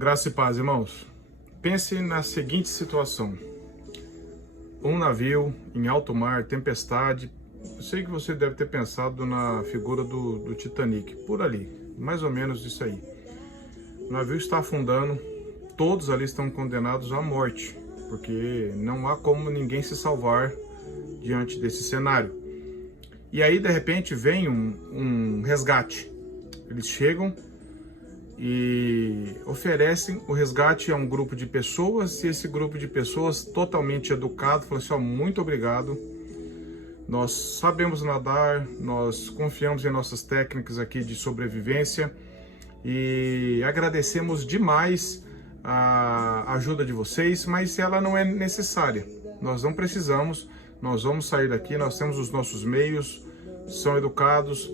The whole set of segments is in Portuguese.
Graça e paz, irmãos. Pense na seguinte situação. Um navio em alto mar, tempestade. Eu sei que você deve ter pensado na figura do Titanic, por ali, mais ou menos isso aí. O navio está afundando, todos ali estão condenados à morte, porque não há como ninguém se salvar diante desse cenário. E aí, de repente, vem um resgate. Eles chegam e oferecem o resgate a um grupo de pessoas, e esse grupo de pessoas totalmente educado falou assim: muito obrigado, nós sabemos nadar, nós confiamos em nossas técnicas aqui de sobrevivência e agradecemos demais a ajuda de vocês, mas ela não é necessária, nós não precisamos, nós vamos sair daqui, nós temos os nossos meios, são educados,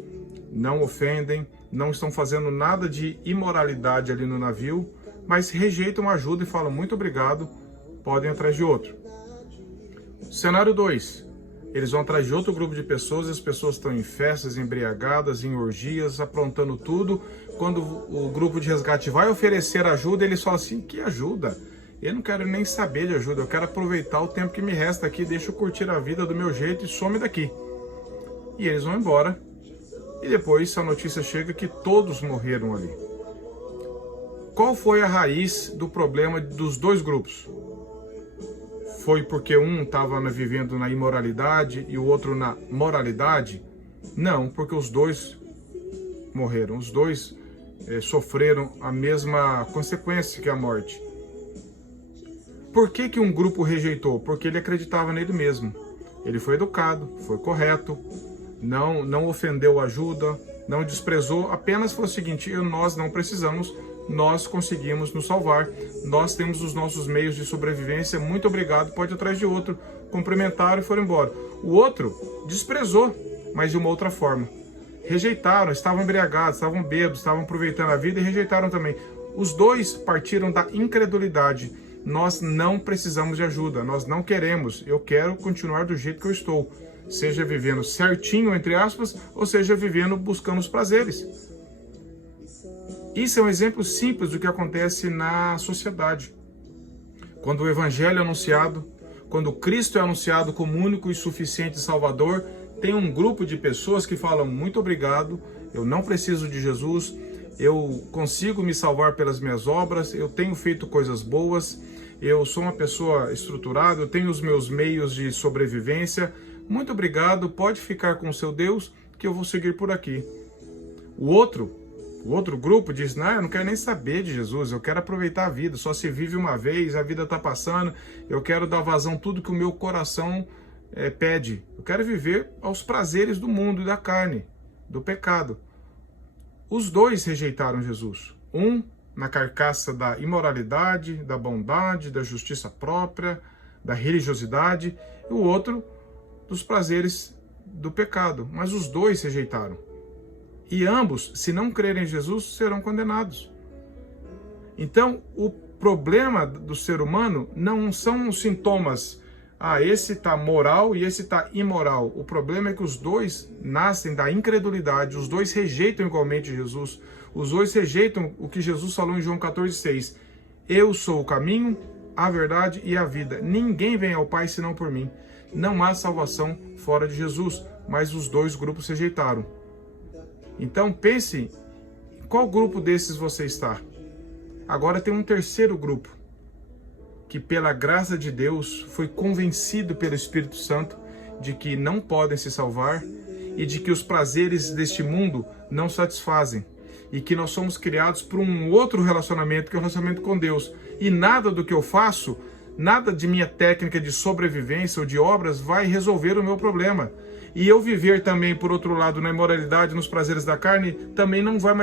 não ofendem, não estão fazendo nada de imoralidade ali no navio, mas rejeitam a ajuda e falam muito obrigado, podem ir atrás de outro. Cenário 2. Eles vão atrás de outro grupo de pessoas, as pessoas estão em festas, embriagadas, em orgias, aprontando tudo. Quando o grupo de resgate vai oferecer ajuda, eles falam assim: que ajuda? Eu não quero nem saber de ajuda, eu quero aproveitar o tempo que me resta aqui, deixa eu curtir a vida do meu jeito e some daqui. E eles vão embora. E depois a notícia chega que todos morreram ali. Qual foi a raiz do problema dos dois grupos? Foi porque um estava vivendo na imoralidade e o outro na moralidade? Não, porque os dois morreram. Os dois sofreram a mesma consequência que a morte. Por que um grupo rejeitou? Porque ele acreditava nele mesmo. Ele foi educado, foi correto, não ofendeu a ajuda, não desprezou, apenas falou o seguinte: nós não precisamos, nós conseguimos nos salvar, nós temos os nossos meios de sobrevivência, muito obrigado, pode ir atrás de outro. Cumprimentaram e foram embora. O outro desprezou, mas de uma outra forma. Rejeitaram, estavam embriagados, estavam bêbados, estavam aproveitando a vida e rejeitaram também. Os dois partiram da incredulidade. Nós não precisamos de ajuda, nós não queremos, eu quero continuar do jeito que eu estou. Seja vivendo certinho, entre aspas, ou seja vivendo buscando os prazeres. Isso é um exemplo simples do que acontece na sociedade. Quando o Evangelho é anunciado, quando Cristo é anunciado como único e suficiente Salvador, tem um grupo de pessoas que falam: muito obrigado, eu não preciso de Jesus, eu consigo me salvar pelas minhas obras, eu tenho feito coisas boas, eu sou uma pessoa estruturada, eu tenho os meus meios de sobrevivência, muito obrigado, pode ficar com o seu Deus, que eu vou seguir por aqui. O outro grupo diz: não, eu não quero nem saber de Jesus, eu quero aproveitar a vida, só se vive uma vez, a vida está passando, eu quero dar vazão a tudo que o meu coração pede. Eu quero viver aos prazeres do mundo e da carne, do pecado. Os dois rejeitaram Jesus. Um na carcaça da imoralidade, da bondade, da justiça própria, da religiosidade, e o outro dos prazeres do pecado. Mas os dois rejeitaram. E ambos, se não crerem em Jesus, serão condenados. Então, o problema do ser humano não são os sintomas: esse está moral e esse está imoral. O problema é que os dois nascem da incredulidade, os dois rejeitam igualmente Jesus, os dois rejeitam o que Jesus falou em João 14,6. Eu sou o caminho, a verdade e a vida. Ninguém vem ao Pai senão por mim. Não há salvação fora de Jesus, mas os dois grupos rejeitaram. Então pense, em qual grupo desses você está? Agora tem um terceiro grupo, que pela graça de Deus foi convencido pelo Espírito Santo de que não podem se salvar e de que os prazeres deste mundo não satisfazem e que nós somos criados para um outro relacionamento, que é o relacionamento com Deus. E nada do que eu faço, nada de minha técnica de sobrevivência ou de obras vai resolver o meu problema. E eu viver também, por outro lado, na imoralidade, nos prazeres da carne, também não vai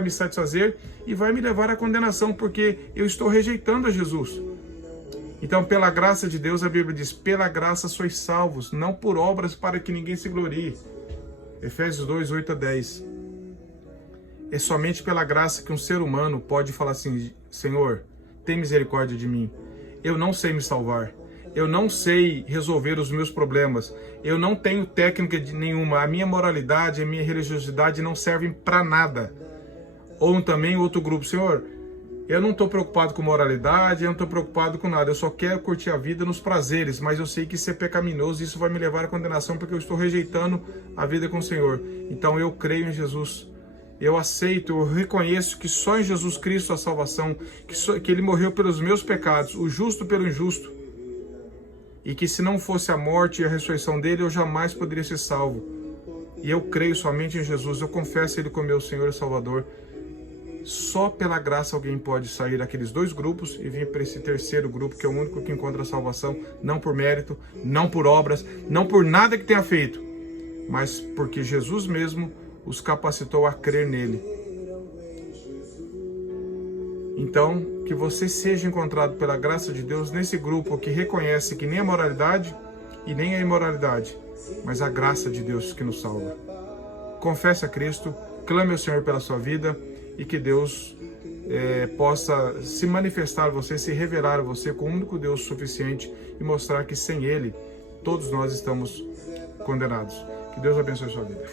me satisfazer e vai me levar à condenação, porque eu estou rejeitando a Jesus. Então, pela graça de Deus, a Bíblia diz: pela graça sois salvos, não por obras para que ninguém se glorie. Efésios 2, 8-10. É somente pela graça que um ser humano pode falar assim: Senhor, tem misericórdia de mim. Eu não sei me salvar. Eu não sei resolver os meus problemas. Eu não tenho técnica nenhuma. A minha moralidade, a minha religiosidade não servem para nada. Ou também outro grupo: Senhor, Eu não estou preocupado com moralidade, eu não estou preocupado com nada. Eu só quero curtir a vida nos prazeres, mas eu sei que isso é pecaminoso e isso vai me levar à condenação porque eu estou rejeitando a vida com o Senhor. Então eu creio em Jesus. Eu aceito, eu reconheço que só em Jesus Cristo a salvação, que Ele morreu pelos meus pecados, o justo pelo injusto. E que se não fosse a morte e a ressurreição dele, eu jamais poderia ser salvo. E eu creio somente em Jesus, eu confesso Ele como meu Senhor e Salvador. Só pela graça alguém pode sair daqueles dois grupos e vir para esse terceiro grupo, que é o único que encontra a salvação, não por mérito, não por obras, não por nada que tenha feito, mas porque Jesus mesmo os capacitou a crer nele. Então, que você seja encontrado pela graça de Deus nesse grupo que reconhece que nem a moralidade e nem a imoralidade, mas a graça de Deus que nos salva. Confesse a Cristo, clame ao Senhor pela sua vida e que Deus possa se manifestar a você, se revelar a você como o único Deus suficiente e mostrar que sem Ele todos nós estamos condenados. Que Deus abençoe a sua vida.